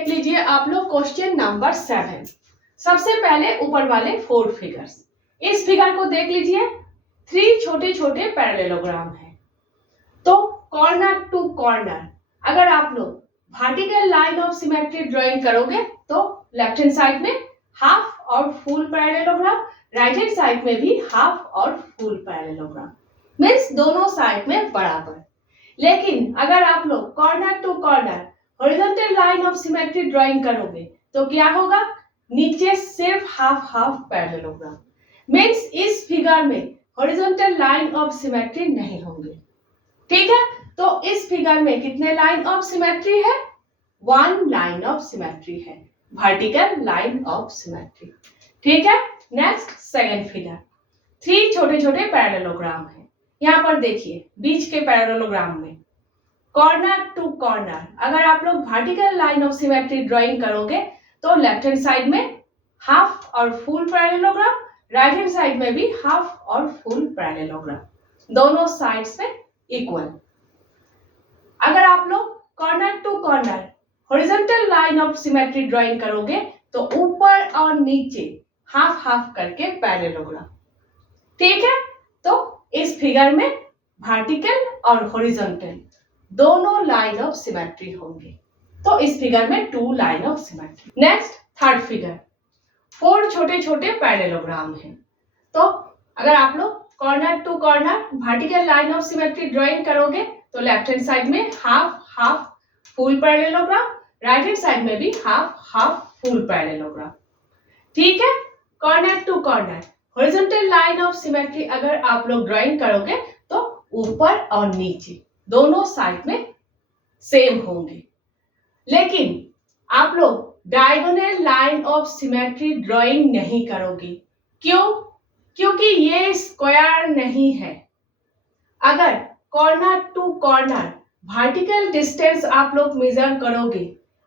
देख लीजिए आप लोग क्वेश्चन नंबर 7। सबसे पहले ऊपर वाले 4 फिगर्स। इस फिगर को देख लीजिए, 3 छोटे छोटे पैरेललोग्राम है। तो कॉर्नर टू कॉर्नर अगर आप लोग vertical line of symmetry drawing करोगे तो लेफ्ट हैंड साइड में हाफ और full parallelogram, right hand side में भी हाफ और फुल पैरेललोग्राम, मीन्स दोनों साइड में बराबर। लेकिन अगर आप लोग corner to corner horizontal line of symmetry drawing करोगे तो क्या होगा, नीचे सिर्फ हाफ हाफ पैरेललोग्राम, मीन्स इस फिगर में हॉरिजॉन्टल लाइन ऑफ सिमेट्री नहीं होंगे। ठीक है, तो इस फिगर में कितने लाइन ऑफ सिमेट्री है? 1 लाइन ऑफ सिमेट्री है, वर्टिकल लाइन ऑफ सिमेट्री। ठीक है, नेक्स्ट सेकंड फिगर, 3 छोटे छोटे पैरेललोग्राम है। यहाँ पर देखिए बीच के पैरेललोग्राम में कॉर्नर टू कॉर्नर अगर आप लोग vertical line of symmetry drawing करोगे तो लेफ्ट हैंड साइड में हाफ और full parallelogram, right hand side में भी हाफ और फुल पैरेललोग्राम, दोनों साइड्स में इक्वल। अगर आप लोग corner to corner horizontal line of symmetry drawing करोगे तो ऊपर और नीचे हाफ हाफ करके पैरेललोग्राम। ठीक है, तो इस फिगर में वर्टिकल और हॉरिजॉन्टल दोनों लाइन ऑफ सिमेट्री होंगे, तो इस फिगर में 2 line of symmetry. Next third figure, 4 छोटे छोटे पैरेललोग्राम हैं। तो अगर आप लोग corner to corner vertical line of symmetry drawing करोगे तो लेफ्ट हैंड साइड में half half full parallelogram, right hand side में भी हाफ हाफ फुल पैरेललोग्राम। ठीक है, corner to corner horizontal line of symmetry अगर आप लोग ड्राइंग करोगे तो ऊपर और नीचे दोनों साइड में सेम होंगे। लेकिन आप लोग diagonal line of symmetry drawing नहीं करोगे। क्यों? क्योंकि ये स्क्वायर नहीं है। अगर corner to corner vertical distance आप लोग मेजर करोगे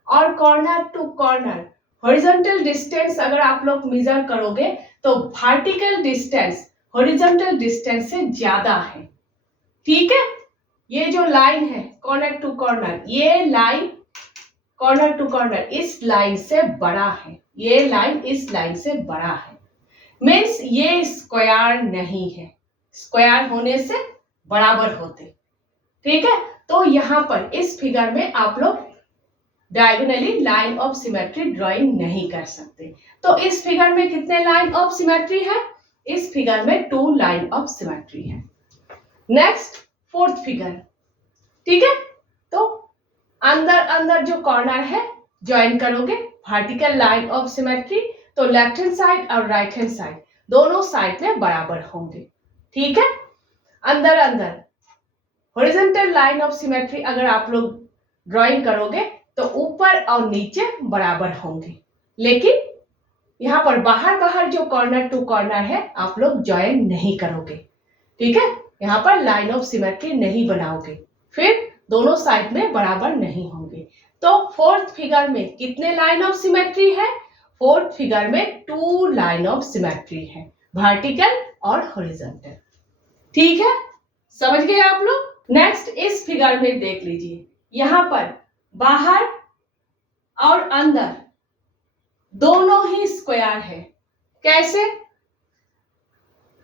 और corner to corner horizontal distance अगर आप लोग मेजर करोगे तो वर्टिकल डिस्टेंस हॉरिजॉन्टल डिस्टेंस से ज्यादा है। ठीक है, ये जो लाइन है कॉर्नर टू कॉर्नर, ये लाइन कॉर्नर टू कॉर्नर इस लाइन से बड़ा है, ये लाइन इस लाइन से बड़ा है, मीन्स ये स्क्वायर नहीं है, स्क्वायर होने से बराबर होते। ठीक है, तो यहाँ पर इस फिगर में आप लोग diagonally line of symmetry drawing नहीं कर सकते। तो इस फिगर में कितने लाइन ऑफ सिमेट्री है? इस फिगर में 2 लाइन ऑफ सिमेट्री है। Next fourth figure. ठीक है, तो अंदर अंदर जो कॉर्नर है ज्वाइन करोगे वर्टिकल लाइन ऑफ सिमेट्री, तो लेफ्ट हैंड साइड और राइट हैंड साइड दोनों साइड में बराबर होंगे। ठीक है, अंदर अंदर हॉरिजॉन्टल लाइन ऑफ सिमेट्री अगर आप लोग ड्राइंग करोगे तो ऊपर और नीचे बराबर होंगे। लेकिन यहाँ पर बाहर बाहर जो कॉर्नर टू कॉर्नर है आप लोग ज्वाइन नहीं करोगे। ठीक है, यहाँ पर लाइन ऑफ सिमेट्री नहीं बनाओगे, फिर दोनों साइड में बराबर नहीं होंगे। तो फोर्थ फिगर में कितने लाइन ऑफ सिमेट्री है? फोर्थ फिगर में 2 लाइन ऑफ सिमेट्री है, वर्टिकल और हॉरिजॉन्टल। ठीक है, समझ गए आप लोग? नेक्स्ट इस फिगर में देख लीजिए, यहाँ पर बाहर और अंदर दोनों ही स्क्वायर है। कैसे?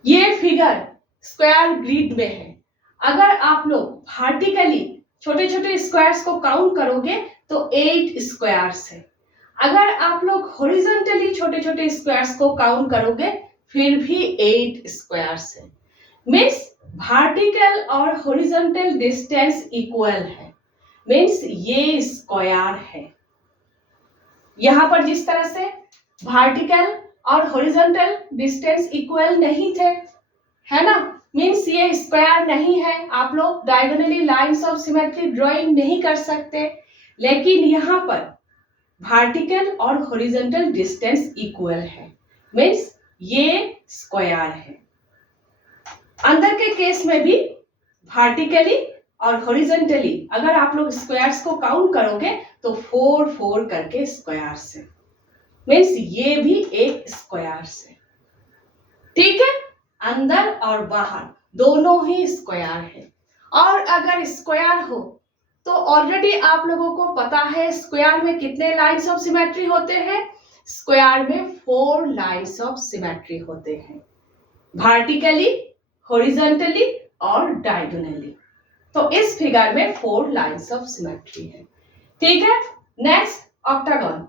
ये फिगर स्क्वायर ग्रिड में है। अगर आप लोग वर्टिकली छोटे छोटे स्क्वायर्स को काउंट करोगे तो 8 स्क्वायर्स है। अगर आप लोग हॉरिजॉन्टली छोटे छोटे स्क्वायर्स को काउंट करोगे फिर भी 8 स्क्वायर्स है, मीन्स वर्टिकल और हॉरिजॉन्टल डिस्टेंस इक्वल है, मीन्स ये स्क्वायर है। यहाँ पर जिस तरह से वर्टिकल और हॉरिजॉन्टल डिस्टेंस इक्वल नहीं थे, है ना, मीन्स ये स्क्वायर नहीं है, आप लोग diagonally lines of symmetry drawing नहीं कर सकते। लेकिन यहाँ पर वर्टिकल और हॉरिजॉन्टल डिस्टेंस इक्वल है, मीन्स ये स्क्वायर है। अंदर के केस में भी वर्टिकली और हॉरिजॉन्टली अगर आप लोग स्क्वायर्स को काउंट करोगे तो 4 4 करके स्क्वायर्स है, मीन्स ये भी एक स्क्वायर्स है। ठीक है, अंदर और बाहर दोनों ही स्क्वायर है। और अगर स्क्वायर हो तो ऑलरेडी आप लोगों को पता है स्क्वायर में कितने लाइंस ऑफ सिमेट्री होते हैं। स्क्वायर में 4 लाइंस ऑफ सिमेट्री होते हैं, वर्टिकली, हॉरिजॉन्टली और डायगोनली। तो इस फिगर में 4 लाइंस ऑफ सिमेट्री है। ठीक है, नेक्स्ट ऑक्टागन।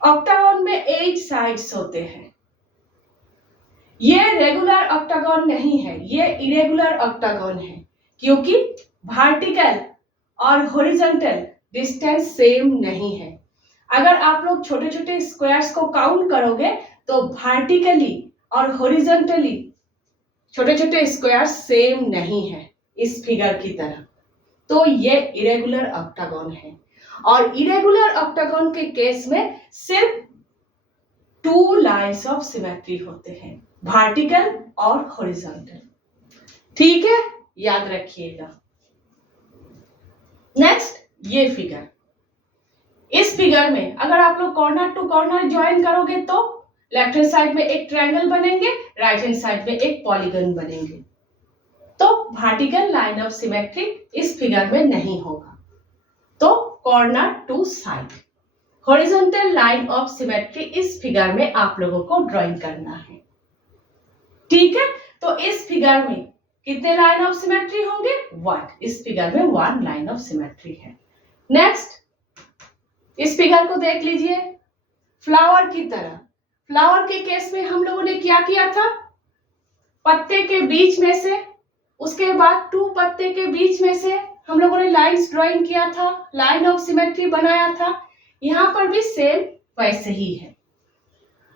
ऑक्टागन में 8 साइड्स होते हैं। ये रेगुलर ऑक्टागन नहीं है, ये इरेगुलर ऑक्टागन है, क्योंकि वर्टिकल और हॉरिजॉन्टल डिस्टेंस सेम नहीं है। अगर आप लोग छोटे छोटे स्क्वायर्स को काउंट करोगे तो वर्टिकली और हॉरिजॉन्टली छोटे छोटे स्क्वायर्स सेम नहीं है इस फिगर की तरह। तो ये इरेगुलर ऑक्टागन है, और इरेगुलर ऑक्टागन के केस में सिर्फ 2 लाइंस ऑफ सिमेट्री होते हैं, वर्टिकल और हॉरिजॉन्टल। ठीक है, याद रखिएगा। नेक्स्ट ये फिगर। इस फिगर में अगर आप लोग कॉर्नर टू कॉर्नर ज्वाइन करोगे तो लेफ्ट हैंड साइड में एक ट्रायंगल बनेंगे, राइट हैंड साइड में एक पॉलीगन बनेंगे। तो वर्टिकल लाइन ऑफ सिमेट्री इस फिगर में नहीं होगा। तो corner to side, horizontal line of symmetry इस फिगर में आप लोगों को ड्राइंग करना है। ठीक है, तो इस फिगर में कितने लाइन ऑफ सिमेट्री होंगे? 1। इस फिगर में 1 लाइन ऑफ सिमेट्री है। नेक्स्ट इस फिगर को देख लीजिए, फ्लावर की तरह। फ्लावर के केस में हम लोगों ने क्या किया था? पत्ते के बीच में से, उसके बाद 2 पत्ते के बीच में से हम लोगों ने लाइंस ड्राइंग किया था, लाइन ऑफ सिमेट्री बनाया था। यहां पर भी सेम वैसे ही है,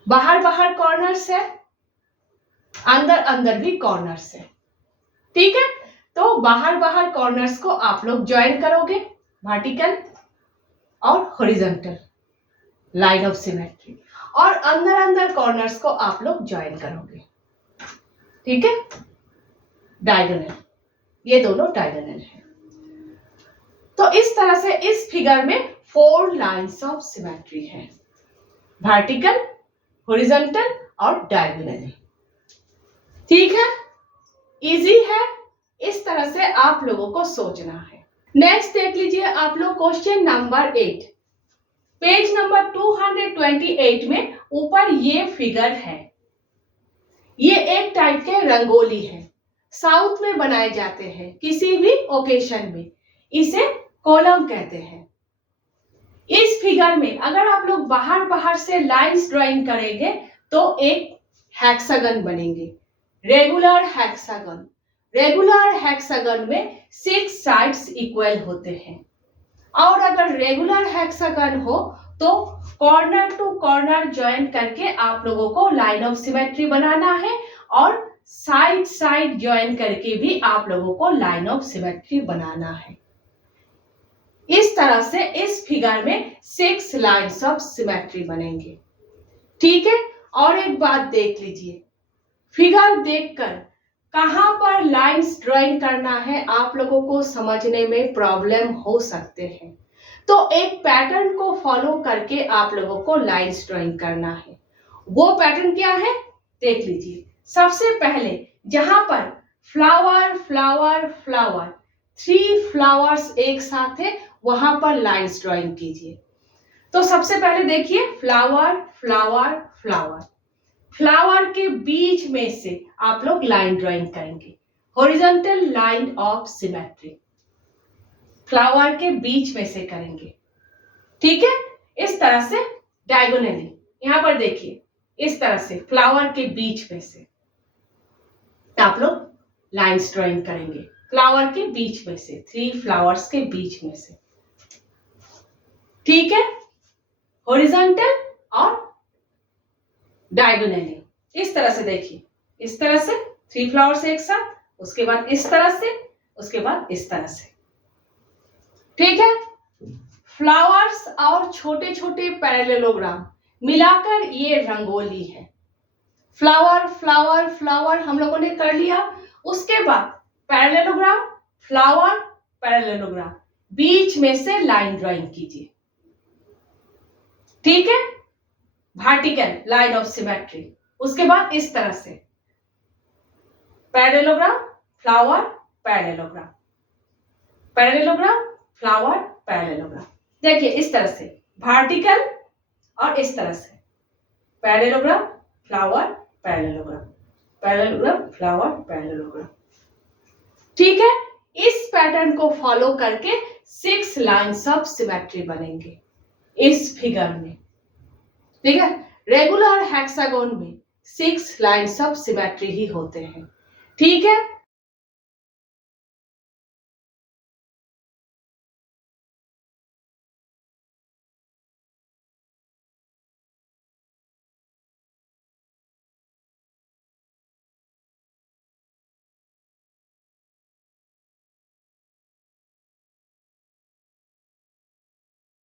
बाहर बाहर कॉर्नर्स है, अंदर अंदर भी कॉर्नर्स है। ठीक है, तो बाहर बाहर कॉर्नर्स को आप लोग ज्वाइन करोगे, वर्टिकल और हॉरिजॉन्टल लाइन ऑफ सिमेट्री, और अंदर अंदर कॉर्नर्स को आप लोग ज्वाइन करोगे। ठीक है, डायगोनल, ये दोनों डायगोनल है। तो इस तरह से इस फिगर में 4 लाइंस ऑफ सिमेट्री है, वर्टिकल, हॉरिजॉन्टल और डायगोनली। ठीक है, इजी है, इस तरह से आप लोगों को सोचना है। नेक्स्ट देख लीजिए आप लोग क्वेश्चन नंबर 8, पेज नंबर 228 में ऊपर ये फिगर है। ये एक टाइप के रंगोली है, साउथ में बनाए जाते हैं किसी भी ओकेशन में, इसे कोलम कहते हैं। इस फिगर में अगर आप लोग बाहर बाहर से लाइंस ड्राइंग करेंगे तो एक हेक्सागन बनेंगे, रेगुलर हेक्सागन। रेगुलर हेक्सागन में 6 साइड्स इक्वल होते हैं, और अगर रेगुलर हेक्सागन हो तो कॉर्नर टू कॉर्नर ज्वाइन करके आप लोगों को लाइन ऑफ सिमेट्री बनाना है, और साइड साइड ज्वाइन करके भी आप लोगों को लाइन ऑफ सिमेट्री बनाना है। इस तरह से इस फिगर में 6 लाइंस ऑफ सिमेट्री बनेंगे। ठीक है, और एक बात देख लीजिए, फिगर देखकर कहां पर लाइंस ड्राइंग करना है आप लोगों को समझने में प्रॉब्लम हो सकते हैं। तो एक पैटर्न को फॉलो करके आप लोगों को लाइंस ड्राइंग करना है। वो पैटर्न क्या है देख लीजिए। सबसे पहले जहां पर फ्लावर फ्लावर फ्लावर 3 फ्लावर्स एक साथ है वहां पर लाइंस ड्राइंग कीजिए। तो सबसे पहले देखिए, फ्लावर फ्लावर फ्लावर, फ्लावर के बीच में से आप लोग लाइन ड्राइंग करेंगे, horizontal line of symmetry flower के बीच में से करेंगे। ठीक है, इस तरह से डायगोनली, यहां पर देखिए इस तरह से फ्लावर के बीच में से आप लोग लाइंस ड्राइंग करेंगे, फ्लावर के बीच में से, 3 फ्लावर्स के बीच में से। ठीक है, हॉरिजॉन्टल और डायगोनली इस तरह से देखिए, इस तरह से 3 फ्लावर्स एक साथ, उसके बाद इस तरह से, उसके बाद इस तरह से। ठीक है, फ्लावर्स और छोटे छोटे पैरेललोग्राम मिलाकर ये रंगोली है। फ्लावर फ्लावर फ्लावर हम लोगों ने कर लिया, उसके बाद पैरेललोग्राम, फ्लावर, पैरेललोग्राम, बीच में से लाइन ड्राइंग कीजिए। ठीक है, वर्टिकल लाइन ऑफ सिमेट्री, उसके बाद इस तरह से parallelogram, flower, parallelogram, parallelogram, flower, parallelogram. देखिए इस तरह से वर्टिकल और इस तरह से parallelogram, flower, parallelogram, parallelogram, flower, parallelogram. ठीक है, इस पैटर्न को फॉलो करके 6 लाइन्स ऑफ सिमेट्री बनेंगे इस फिगर में। ठीक है, रेगुलर हेक्सागोन में 6 लाइन्स ऑफ सिमेट्री ही होते हैं। ठीक है,